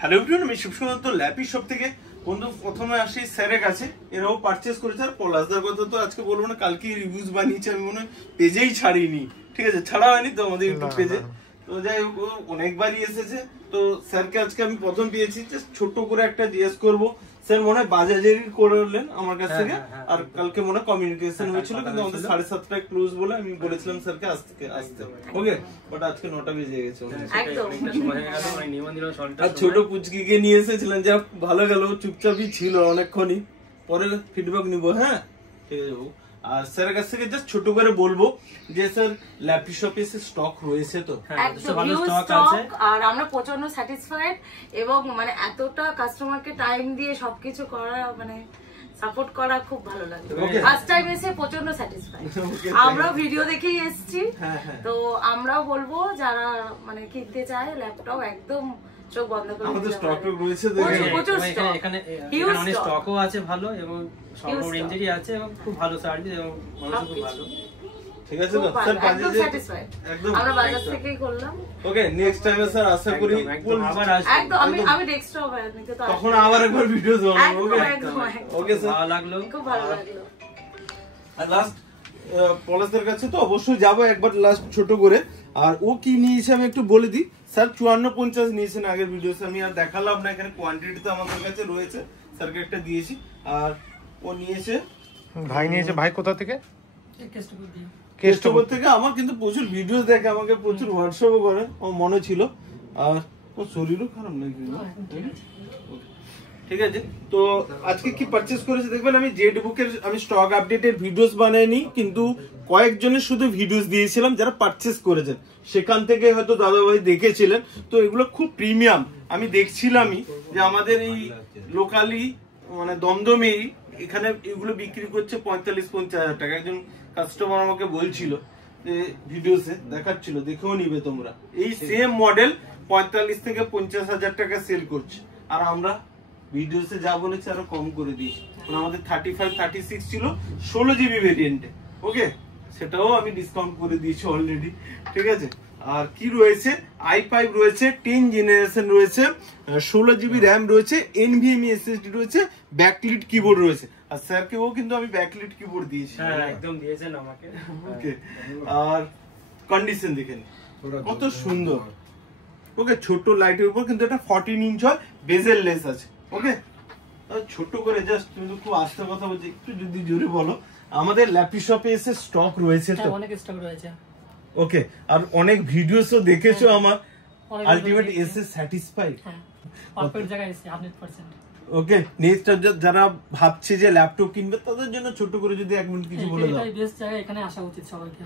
Hello everyone, আমি Shibsundar lappy shop থেকে। বন্ধু প্রথমে আসি স্যারের কাছে, এরাও পারচেস করেছে। আর পলাশদার কথা তো আজকে বলবো না, কালকে রিভিউজ বানিয়েছে, আমি মনে হয় পেজেই ছাড়িনি, ঠিক আছে, ছাড়া হয়নি তো আমাদের ইউটিউব পেজে। তো যাই হোক, অনেকবারই এসেছে। তো স্যারকে আজকে আমি প্রথম পেয়েছি, জাস্ট ছোট্ট করে একটা জিজ্ঞেস করবো। স্যার মনে হয় বাজাজেরই করলেন আমার কাছ থেকে, আর কালকে মনে হয় কমিউনিকেশন হয়েছিল, কিন্তু আমাদের 7:30টায় ক্লোজ বলে আমি বলেছিলাম স্যারকে আসতে। ওকে, বাট আজকে 9টা বেজে গেছে। আর ছোট পুচকিকে নিয়ে এসেছিলেন, যা ভালো গেল, চুপচাপই ছিল অনেকক্ষণই। পরে ফিডব্যাক নিবো। হ্যাঁ ঠিক আছে। আর স্যারের কাছ থেকে জাস্ট ছোট করে বলবো যে স্যার ল্যাপি শপে স্টক রয়েছে তো? ভালো স্টক আছে, আর আমরা প্রচন্ড স্যাটিসফাইড। এবং মানে এতটা কাস্টমারকে টাইম দিয়ে সবকিছু করা, মানে সাপোর্ট করা খুব ভালো লাগে। ফার্স্ট টাইম এসে প্রচন্ড স্যাটিসফাইড। আমরাও ভিডিও দেখেই এসেছি, তো আমরাও বলবো যারা মানে কিনতে চায় ল্যাপটপ, একদম চোখ বন্ধ করে আমাদের স্টক রয়েছে, প্রচুর স্টক। এখানে অনেক স্টকও আছে ভালো, এবং সব রেঞ্জেরই আছে, এবং খুব ভালো সার্ভিস, এবং মানুষ খুব ভালো। ঠিক আছে তো স্যার, একদম স্যাটিসফাইড। আমরা বাজার থেকেই করলাম। ওকে, নেক্সট টাইমে স্যার আশা করি আবার আসবে। একদম আমি ডেস্কটপ নিতে তো তখন আবার একবার ভিডিও বানাবো। ওকে স্যার, ভালো লাগলো, খুব ভালো লাগলো। আর লাস্ট পলাশদের কাছে তো অবশ্যই যাবো একবার লাস্ট ছোট করে। আর ও কি নিয়েছে আমি একটু বলে দিই। স্যার 5450 নিয়েছেন আগের ভিডিওতে, আমি আর দেখালাম না, এখানে কোয়ান্টিটি তো আমাদের কাছে রয়েছে, স্যারকে একটা দিয়েছি। আর ও নিয়েছে, ভাই নিয়েছে। ভাই কোথা থেকে? কেষ্টপুর থেকে। আমার কিন্তু প্রচুর ভিডিও দেখে, আমাকে প্রচুর হোয়াটসঅ্যাপও করে, ও মনে ছিল। আর ওর শরীরও খারাপ নাকি? ঠিক আছে। তো আজকে কি পারচেজ করেছে দেখবেন। আমি জেড বুকের আমি স্টক আপডেটের ভিডিওস বানাইনি, কিন্তু কয়েকজনের শুধু ভিডিওস দিয়েছিলাম যারা পারচেজ করেছেন, সেখান থেকে হয়তো দাদাভাই দেখেছিলেন। তো এগুলো খুব প্রিমিয়াম। আমি দেখছিলামই যে আমাদের এই লোকালি মানে দমদমেই এখানে এগুলো বিক্রি করছে 45-50 হাজার টাকা। একজন কাস্টমার আমাকে বলছিল যে ভিডিওসে দেখাচ্ছিল, দেখেও নিবে তোমরা। এই সেম মডেল 45 থেকে 50 হাজার টাকা সেল করছে, আর আমরা ভিডিওসে যা বলেছে আরো কম করে দিয়েছি। আমাদের 35-36 ছিল 16 জিবি ভেরিয়েন্টে। ওকে, সেটাও আমি ডিসকাউন্ট করে দিয়েছি অলরেডি, ঠিক আছে। আর কি রয়েছে, i5 রয়েছে, 10 জেনারেশন রয়েছে, 16 জিবি র্যাম রয়েছে, NVMe SSD রয়েছে, ব্যাকলিট কিবোর্ড রয়েছে। আর স্যারকেও কিন্তু আমি ব্যাকলিট কিবোর্ড দিয়েছি। হ্যাঁ, একদম দিয়েছেন আমাকে। ওকে, আর কন্ডিশন দেখেন কত সুন্দর। ওকে, ছোট লাইটের উপর কিন্তু এটা 14 ইঞ্চ হয়, বেজেল লেস আছে। ওকে, ছোট করে জাস্ট, তুমি খুব আস্তে কথা বলছি, একটু যদি জোরে বলো। আমাদের ল্যাপি শপে এসে স্টক রয়েছে তো? অনেক স্টক রয়েছে। ওকে, আর অনেক ভিডিওসও দেখেছো আমার। আলটিমেট এসে স্যাটিসফাইড? হ্যাঁ, পারফেক্ট জায়গায় এসে 100%। ওকে, নেক্সট যারা ভাবছে যে ল্যাপটপ কিনবে তাদের জন্য ছোট করে যদি 1 মিনিট কিছু বলে দাও। এটাই বেস্ট জায়গা, এখানে আসা উচিত সবাইকে।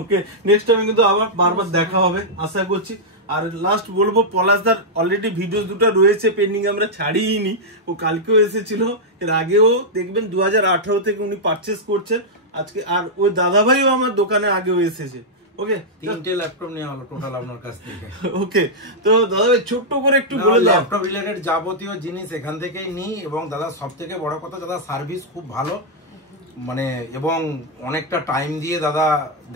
ওকে, নেক্সট টাইম কিন্তু আবার বারবার দেখা হবে আশা করছি। আর লাস্ট বলবো, পলাশদার অলরেডি ভিডিও দুটো রয়েছে পেন্ডিং, আমরা ছাড়িনি। ও কালকেও এসেছিল, এর আগেও দেখবেন 2018 থেকে উনি পারচেস করছেন আজকে। আর ওই দাদাভাইও আমার দোকানে আগেও এসেছে। ওকে, 3টে ল্যাপটপ নেওয়া হলো টোটাল আপনার কাছ থেকে। ওকে, তো দাদাভাই ছোট্ট করে একটু বলে দাও। ল্যাপটপ রিলেটেড যাবতীয় জিনিস এখান থেকেই নিই, এবং দাদা সব থেকে বড় কথা, দাদা সার্ভিস খুব ভালো, মানে এবং অনেকটা টাইম দিয়ে দাদা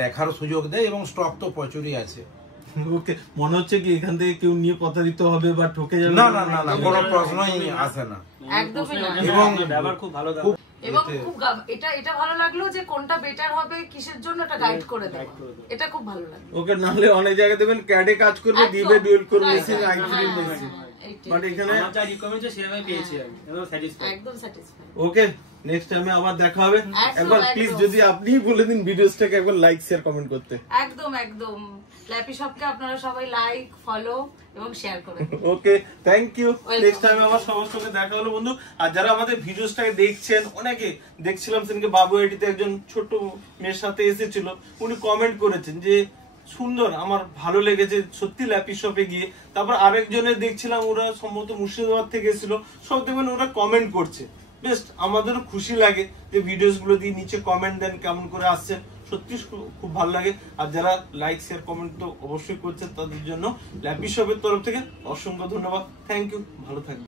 দেখার সুযোগ দেয়, এবং স্টক তো প্রচুরই আছে। ওকে, মনে হচ্ছে কি এখান থেকে কেউ নিয়ে প্রতারিত হবে বা ঠকে যাবে? না না না না, কোনো প্রশ্নই আসে না। একদমই না। এবং ব্যবহার খুব ভালো। এবং খুব এটা ভালো লাগলো যে কোনটা বেটার হবে, কিসের জন্য, এটা গাইড করে দেয়, এটা খুব ভালো লাগলো। ওকে, নাহলে অনেক জায়গায় দেখবেন ক্যাডে কাজ করবে, দিবে dual core machine, i3 machine, but এখানে আমার যা রিকমেন্ড সেভাবে পেয়েছি আমি, একদম স্যাটিসফাইড। একদম স্যাটিসফাইড। ওকে, নেক্সট টাইমে আবার দেখা হবে। একবার প্লিজ যদি আপনিই বলে দিন ভিডিওসটাকে একবার লাইক শেয়ার কমেন্ট করতে। একদম একদম, ল্যাপি শপকে আপনারা সবাই লাইক, ফলো এবং শেয়ার করুন। ওকে, থ্যাংক ইউ। নেক্সট টাইম আবার সবার সঙ্গে দেখা হলো বন্ধু। আর যারা আমাদের ভিডিওসটাকে দেখছেন, অনেকে দেখছিলাম সেদিনকে বাবু এডিতে একজন ছোট মেয়ের সাথে এসেছিল, উনি কমেন্ট করেছেন যে সুন্দর, আমার ভালো লেগেছে সত্যি ল্যাপি শপে গিয়ে। তারপর আরেকজনের দেখছিলাম, ওরা সম্ভবত মুর্শিদাবাদ থেকে এসেছিল, সব দেখবেন ওরা কমেন্ট করছে। বেস্ট, আমাদেরও খুশি লাগে যে ভিডিওস গুলো দিয়ে নিচে কমেন্ট দেন, কেমন করে আসছেন, সত্যি খুব ভালো লাগে। আর যারা লাইক শেয়ার কমেন্ট তো অবশ্যই করছেন, তাদের জন্য ল্যাপি শপের তরফ থেকে অসংখ্য ধন্যবাদ। থ্যাংক ইউ, ভালো থাকবেন।